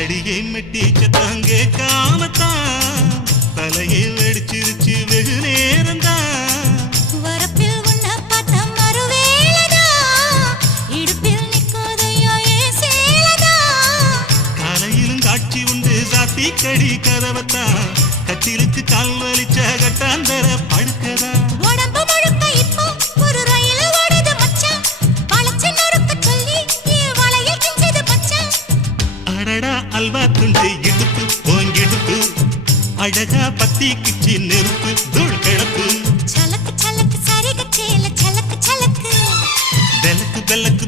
அடியை மெட்டிச்ச தாங்க காமத்தான் தலையை வெடிச்சிருச்சு வெகு நேரம்தான் வரப்பில் உன்ன பார்த்த மறுவேளதா இடுப்பில் நிற்காதையா ஏ சேலதா காலையிலும் காட்சி உண்டு சாத்தி கடி கதவத்தான் கட்டிலுக்கு கால் வலிச்ச கட்டாந்தர படுக்கதா உடம்பு முழுக்க இப்போ ஒரு ரயில் ஓடுது மச்சான் வளைச்சு நறுக்க சொல்லி என் வளையல் கிஞ்சது மச்சான் அடடா அல்வா துண்டு இடுப்பு போங்கிடுப்பு அழகா பத்திக்குச்சி நெருப்பு தூள் கிளப்பு சலக்கு சலக்கு சரிக சேல சலக்கு சலக்கு வெலக்கு வெலக்கு